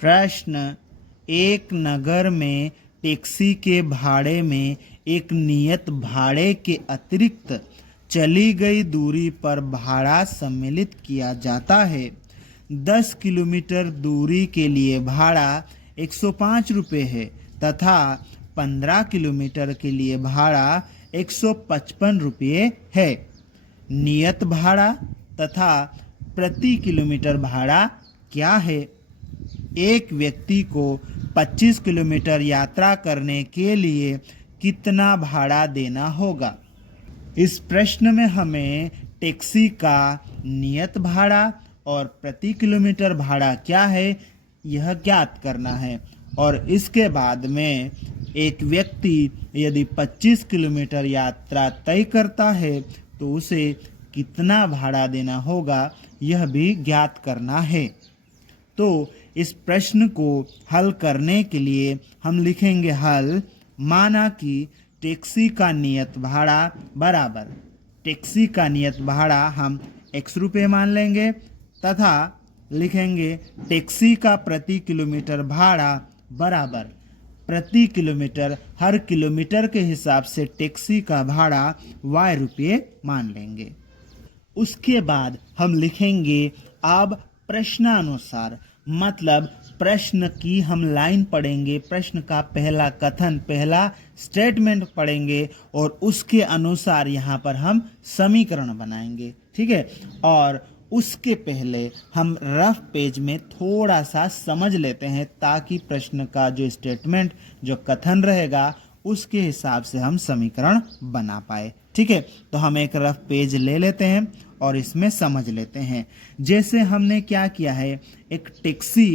प्रश्न, एक नगर में टैक्सी के भाड़े में एक नियत भाड़े के अतिरिक्त चली गई दूरी पर भाड़ा सम्मिलित किया जाता है। 10 किलोमीटर दूरी के लिए भाड़ा 105 रुपये है तथा 15 किलोमीटर के लिए भाड़ा 155 रुपये है। नियत भाड़ा तथा प्रति किलोमीटर भाड़ा क्या है? एक व्यक्ति को 25 किलोमीटर यात्रा करने के लिए कितना भाड़ा देना होगा? इस प्रश्न में हमें टैक्सी का नियत भाड़ा और प्रति किलोमीटर भाड़ा क्या है यह ज्ञात करना है। और इसके बाद में एक व्यक्ति यदि 25 किलोमीटर यात्रा तय करता है तो उसे कितना भाड़ा देना होगा यह भी ज्ञात करना है। तो इस प्रश्न को हल करने के लिए हम लिखेंगे हल। माना कि टैक्सी का नियत भाड़ा बराबर, टैक्सी का नियत भाड़ा हम x रुपये मान लेंगे तथा लिखेंगे टैक्सी का प्रति किलोमीटर भाड़ा बराबर, प्रति किलोमीटर हर किलोमीटर के हिसाब से टैक्सी का भाड़ा y रुपये मान लेंगे। उसके बाद हम लिखेंगे अब प्रश्नानुसार, मतलब प्रश्न की हम लाइन पढ़ेंगे, प्रश्न का पहला कथन, पहला स्टेटमेंट पढ़ेंगे और उसके अनुसार यहाँ पर हम समीकरण बनाएंगे। ठीक है, और उसके पहले हम रफ पेज में थोड़ा सा समझ लेते हैं ताकि प्रश्न का जो स्टेटमेंट, जो कथन रहेगा उसके हिसाब से हम समीकरण बना पाए। ठीक है, तो हम एक रफ पेज ले लेते हैं और इसमें समझ लेते हैं। जैसे हमने क्या किया है, एक टैक्सी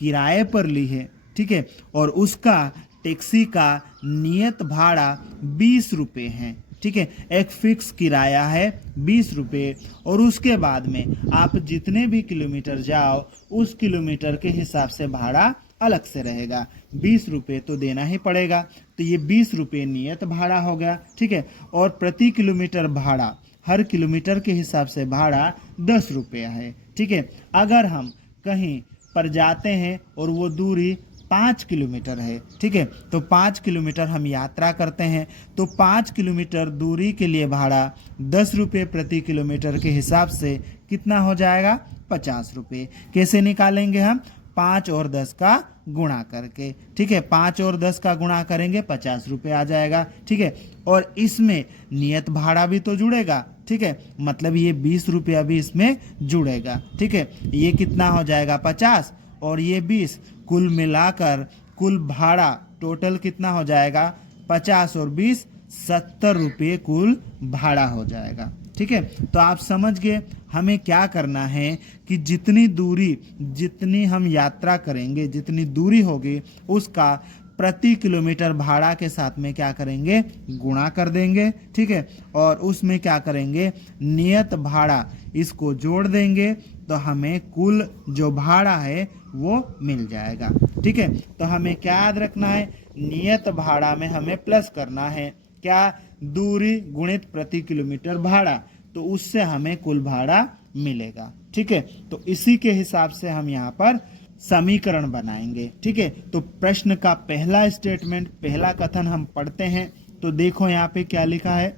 किराए पर ली है, ठीक है, और उसका टैक्सी का नियत भाड़ा 20 रुपये है। ठीक है, एक फिक्स किराया है 20 रुपये और उसके बाद में आप जितने भी किलोमीटर जाओ उस किलोमीटर के हिसाब से भाड़ा अलग से रहेगा। 20 रुपये तो देना ही पड़ेगा, तो ये 20 रुपये नियत भाड़ा हो गया। ठीक है, और प्रति किलोमीटर भाड़ा, हर किलोमीटर के हिसाब से भाड़ा 10 रुपये है। ठीक है, अगर हम कहीं पर जाते हैं और वो दूरी 5 किलोमीटर है, ठीक है, तो 5 किलोमीटर हम यात्रा करते हैं तो 5 किलोमीटर दूरी के लिए भाड़ा 10 रुपये प्रति किलोमीटर के हिसाब से कितना हो जाएगा? 50 रुपये। कैसे निकालेंगे हम? 5 और 10 का गुणा करके। ठीक है, 5 और 10 का गुणा करेंगे 50 रुपये आ जाएगा। ठीक है, और इसमें नियत भाड़ा भी तो जुड़ेगा। ठीक है, मतलब ये 20 रुपया भी इसमें जुड़ेगा। ठीक है, ये कितना हो जाएगा? 50 और ये 20, कुल मिलाकर कुल भाड़ा टोटल कितना हो जाएगा? 50 और 20 70 रुपये कुल भाड़ा हो जाएगा। ठीक है, तो आप समझ गए हमें क्या करना है कि जितनी दूरी, जितनी हम यात्रा करेंगे, जितनी दूरी होगी उसका प्रति किलोमीटर भाड़ा के साथ में क्या करेंगे? गुणा कर देंगे। ठीक है, और उसमें क्या करेंगे? नियत भाड़ा इसको जोड़ देंगे तो हमें कुल जो भाड़ा है वो मिल जाएगा। ठीक है, तो हमें क्या याद रखना है? नियत भाड़ा में हमें प्लस करना है क्या? दूरी गुणित प्रति किलोमीटर भाड़ा, तो उससे हमें कुल भाड़ा मिलेगा। ठीक है, तो इसी के हिसाब से हम यहाँ पर समीकरण बनाएंगे। ठीक है, तो प्रश्न का पहला स्टेटमेंट, पहला कथन हम पढ़ते हैं। तो देखो यहाँ पे क्या लिखा है,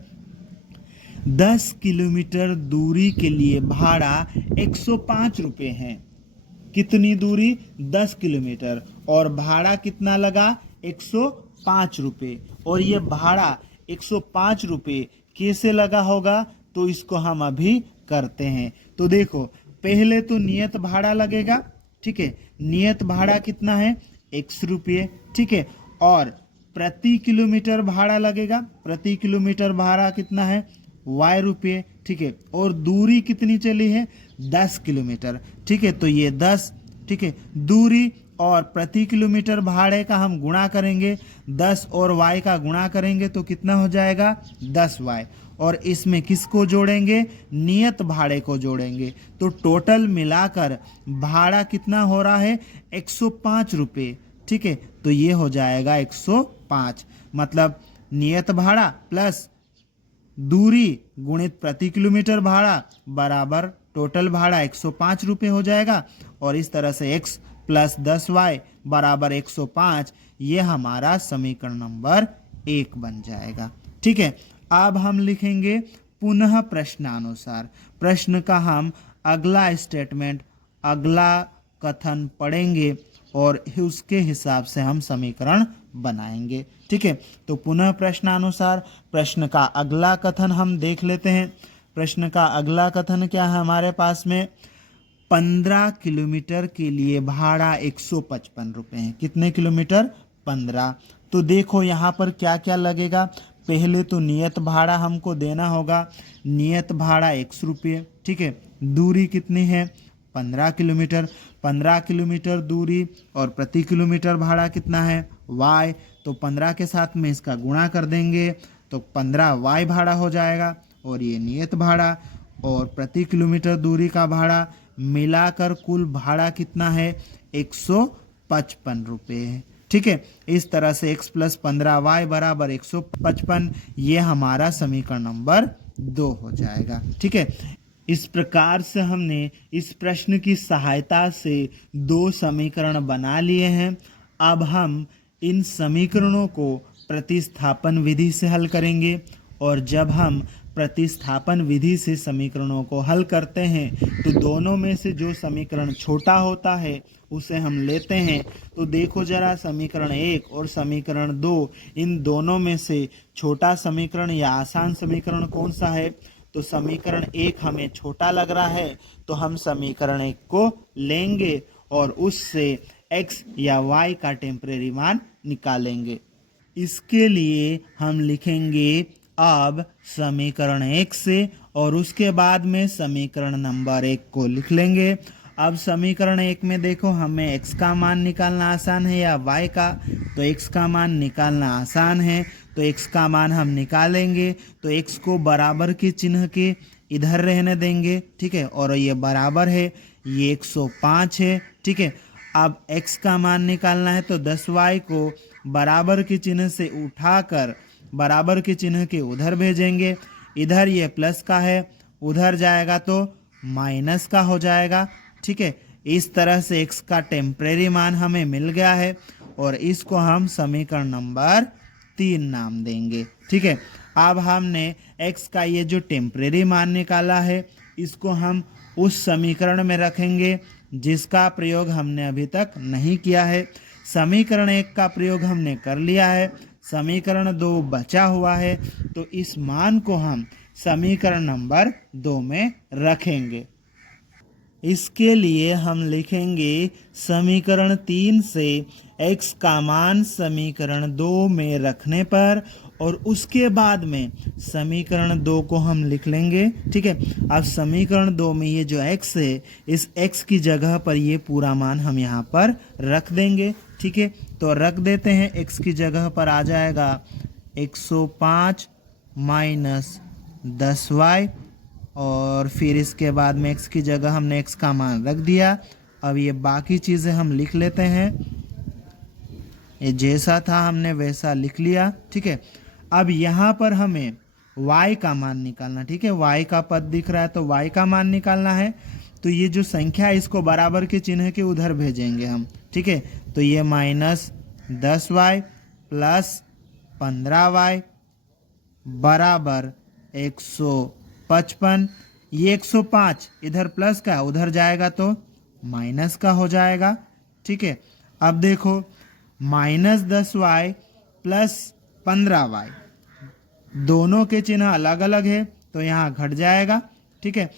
10 किलोमीटर दूरी के लिए भाड़ा 105 रुपये है। कितनी दूरी? 10 किलोमीटर, और भाड़ा कितना लगा? 105 रुपये। और ये भाड़ा 105 रुपये कैसे लगा होगा? तो इसको हम अभी करते हैं। तो देखो, पहले तो नियत भाड़ा लगेगा। ठीक है, नियत भाड़ा कितना है? 100 रुपये। ठीक है, और प्रति किलोमीटर भाड़ा लगेगा। प्रति किलोमीटर भाड़ा कितना है? y रुपये। ठीक है, और दूरी कितनी चली है? 10 किलोमीटर। ठीक है, तो ये 10, ठीक है, दूरी और प्रति किलोमीटर भाड़े का हम गुणा करेंगे, 10 और y का गुणा करेंगे तो कितना हो जाएगा? 10y। और इसमें किसको जोड़ेंगे? नियत भाड़े को जोड़ेंगे, तो टोटल मिलाकर भाड़ा कितना हो रहा है? 105 रुपये। ठीक है, तो ये हो जाएगा 105, मतलब नियत भाड़ा प्लस दूरी गुणित प्रति किलोमीटर भाड़ा बराबर टोटल भाड़ा 105 रुपये हो जाएगा। और इस तरह से x प्लस 10y बराबर 105, ये हमारा समीकरण नंबर 1 बन जाएगा। ठीक है, अब हम लिखेंगे पुनः प्रश्नानुसार। प्रश्न का हम अगला स्टेटमेंट, अगला कथन पढ़ेंगे और उसके हिसाब से हम समीकरण बनाएंगे। ठीक है, तो पुनः प्रश्नानुसार प्रश्न का अगला कथन हम देख लेते हैं। प्रश्न का अगला कथन क्या है हमारे पास में, 15 किलोमीटर के लिए भाड़ा 155 रुपये है। कितने किलोमीटर? 15। तो देखो यहाँ पर क्या क्या लगेगा। पहले तो नियत भाड़ा हमको देना होगा, नियत भाड़ा 100 रुपये। ठीक है, दूरी कितनी है? 15 किलोमीटर। 15 किलोमीटर दूरी और प्रति किलोमीटर भाड़ा कितना है? y। तो 15 के साथ में इसका गुणा कर देंगे तो 15y भाड़ा हो जाएगा, और ये नियत भाड़ा और प्रति किलोमीटर दूरी का भाड़ा मिलाकर कुल भाड़ा कितना है? 155 रुपये है। ठीक है, इस तरह से x + 15y बराबर 155, ये हमारा समीकरण नंबर 2 हो जाएगा। ठीक है, इस प्रकार से हमने इस प्रश्न की सहायता से 2 समीकरण बना लिए हैं। अब हम इन समीकरणों को प्रतिस्थापन विधि से हल करेंगे, और जब हम प्रतिस्थापन विधि से समीकरणों को हल करते हैं तो दोनों में से जो समीकरण छोटा होता है उसे हम लेते हैं। तो देखो जरा, समीकरण 1 और समीकरण 2, इन दोनों में से छोटा समीकरण या आसान समीकरण कौन सा है? तो समीकरण 1 हमें छोटा लग रहा है, तो हम समीकरण 1 को लेंगे और उससे x या y का टेम्परेरी मान निकालेंगे। इसके लिए हम लिखेंगे अब समीकरण 1 से, और उसके बाद में समीकरण नंबर 1 को लिख लेंगे। अब समीकरण 1 में देखो, हमें x का मान निकालना आसान है या y का? तो x का मान निकालना आसान है, तो x का मान हम निकालेंगे। तो x को बराबर के चिन्ह के इधर रहने देंगे। ठीक है, और ये बराबर है, ये 105 है। ठीक है, अब x का मान निकालना है, तो 10y को बराबर के चिन्ह से उठाकर बराबर के चिन्ह के उधर भेजेंगे। इधर ये प्लस का है, उधर जाएगा तो माइनस का हो जाएगा। ठीक है, इस तरह से x का टेम्परेरी मान हमें मिल गया है, और इसको हम समीकरण नंबर 3 नाम देंगे। ठीक है, अब हमने x का ये जो टेम्परेरी मान निकाला है, इसको हम उस समीकरण में रखेंगे जिसका प्रयोग हमने अभी तक नहीं किया है। समीकरण 1 का प्रयोग हमने कर लिया है, समीकरण 2 बचा हुआ है, तो इस मान को हम समीकरण नंबर 2 में रखेंगे। इसके लिए हम लिखेंगे समीकरण 3 से x का मान समीकरण 2 में रखने पर, और उसके बाद में समीकरण 2 को हम लिख लेंगे। ठीक है, अब समीकरण 2 में ये जो x है, इस x की जगह पर ये पूरा मान हम यहाँ पर रख देंगे। ठीक है, तो रख देते हैं, x की जगह पर आ जाएगा 105 - 10y, और फिर इसके बाद में x की जगह हमने x का मान रख दिया। अब ये बाकी चीज़ें हम लिख लेते हैं, ये जैसा था हमने वैसा लिख लिया। ठीक है, अब यहाँ पर हमें y का मान निकालना। ठीक है, y का पद दिख रहा है तो y का मान निकालना है। तो ये जो संख्या है इसको बराबर के चिन्ह के उधर भेजेंगे हम। ठीक है, तो ये -10y + 15y बराबर 155। ये 105 इधर प्लस का उधर जाएगा तो माइनस का हो जाएगा। ठीक है, अब देखो -10y + 15y, दोनों के चिन्ह अलग अलग है तो यहाँ घट जाएगा। ठीक है,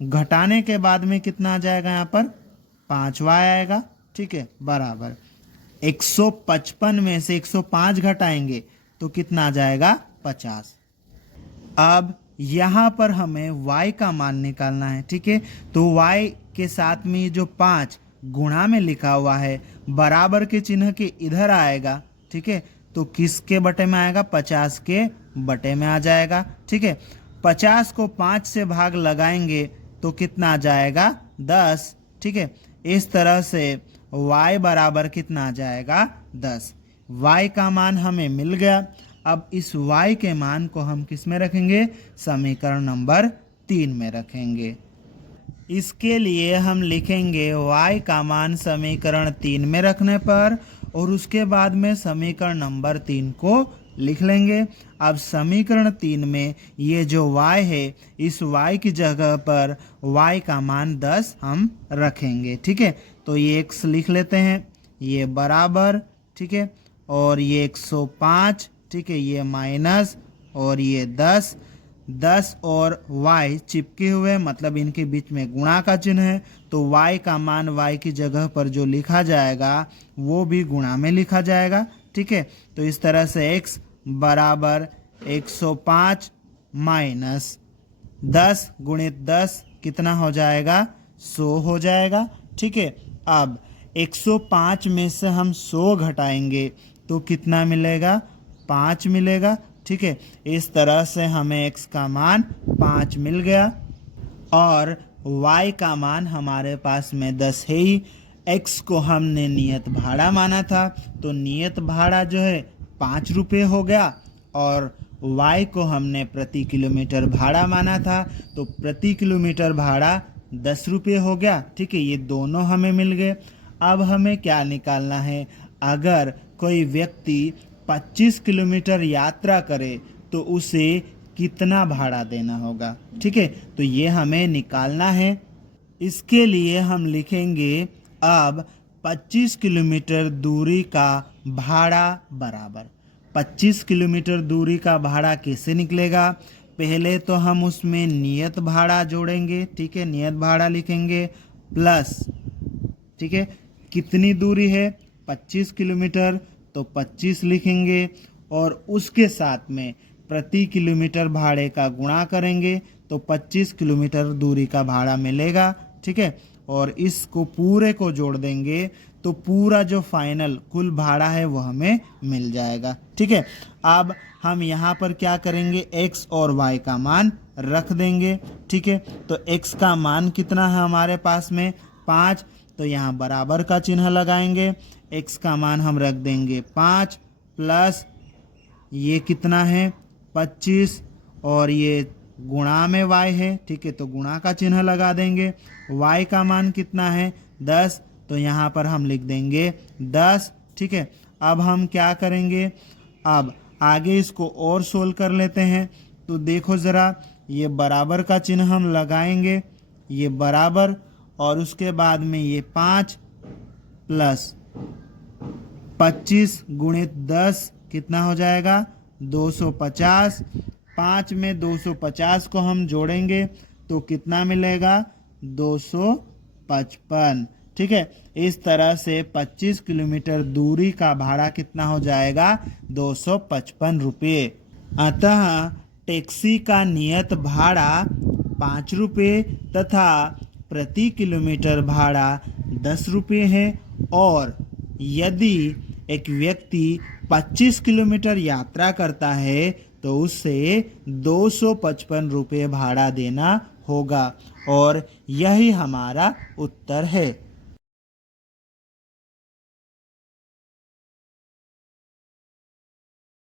घटाने के बाद में कितना आ जाएगा? यहाँ पर 5y आएगा। ठीक है, बराबर 155 में से 105 घटाएंगे तो कितना आ जाएगा? 50। अब यहाँ पर हमें y का मान निकालना है। ठीक है, तो y के साथ में ये जो 5 गुणा में लिखा हुआ है बराबर के चिन्ह के इधर आएगा। ठीक है, तो किसके बटे में आएगा? 50 के बटे में आ जाएगा। ठीक है, 50 को 5 से भाग लगाएंगे तो कितना आ जाएगा? 10। ठीक है, इस तरह से y बराबर कितना आ जाएगा? 10। y का मान हमें मिल गया। अब इस y के मान को हम किस में रखेंगे? समीकरण नंबर 3 में रखेंगे। इसके लिए हम लिखेंगे y का मान समीकरण 3 में रखने पर और उसके बाद में समीकरण नंबर 3 को लिख लेंगे। अब समीकरण 3 में ये जो y है, इस y की जगह पर y का मान 10 हम रखेंगे। ठीक है, तो ये x लिख लेते हैं, ये बराबर, ठीक है, और ये 105, ठीक है, ये माइनस और ये 10 और y चिपके हुए, मतलब इनके बीच में गुणा का चिन्ह है, तो y का मान y की जगह पर जो लिखा जाएगा वो भी गुणा में लिखा जाएगा। ठीक है, तो इस तरह से x बराबर 105 माइनस 10 गुणित 10 कितना हो जाएगा, 100 हो जाएगा। ठीक है, अब 105 में से हम 100 घटाएंगे तो कितना मिलेगा, 5 मिलेगा। ठीक है, इस तरह से हमें x का मान 5 मिल गया और y का मान हमारे पास में 10 है ही। x को हमने नियत भाड़ा माना था, तो नियत भाड़ा जो है 5 रुपये हो गया और y को हमने प्रति किलोमीटर भाड़ा माना था, तो प्रति किलोमीटर भाड़ा 10 रुपये हो गया। ठीक है, ये दोनों हमें मिल गए। अब हमें क्या निकालना है, अगर कोई व्यक्ति 25 किलोमीटर यात्रा करे तो उसे कितना भाड़ा देना होगा। ठीक है, तो ये हमें निकालना है। इसके लिए हम लिखेंगे अब 25 किलोमीटर दूरी का भाड़ा बराबर 25 किलोमीटर दूरी का भाड़ा कैसे निकलेगा, पहले तो हम उसमें नियत भाड़ा जोड़ेंगे। ठीक है, नियत भाड़ा लिखेंगे प्लस, ठीक है, कितनी दूरी है 25 किलोमीटर, तो 25 लिखेंगे और उसके साथ में प्रति किलोमीटर भाड़े का गुणा करेंगे तो 25 किलोमीटर दूरी का भाड़ा मिलेगा। ठीक है, और इसको पूरे को जोड़ देंगे तो पूरा जो फाइनल कुल भाड़ा है वो हमें मिल जाएगा। ठीक है, अब हम यहाँ पर क्या करेंगे, x और y का मान रख देंगे। ठीक है, तो x का मान कितना है हमारे पास में 5, तो यहाँ बराबर का चिन्ह लगाएंगे, x का मान हम रख देंगे 5 प्लस ये कितना है 25 और ये गुणा में y है। ठीक है, तो गुणा का चिन्ह लगा देंगे। y का मान कितना है 10, तो यहाँ पर हम लिख देंगे 10। ठीक है, अब हम क्या करेंगे, अब आगे इसको और सोल्व कर लेते हैं। तो देखो ज़रा, ये बराबर का चिन्ह हम लगाएंगे, ये बराबर और उसके बाद में ये 5 प्लस 25 गुणित 10 कितना हो जाएगा 250। 5 में 250 को हम जोड़ेंगे तो कितना मिलेगा 255। ठीक है, इस तरह से 25 किलोमीटर दूरी का भाड़ा कितना हो जाएगा 255 रुपये। अतः टैक्सी का नियत भाड़ा 5 रुपये तथा प्रति किलोमीटर भाड़ा 10 रुपये है और यदि एक व्यक्ति 25 किलोमीटर यात्रा करता है तो उससे 255 रुपये भाड़ा देना होगा और यही हमारा उत्तर है।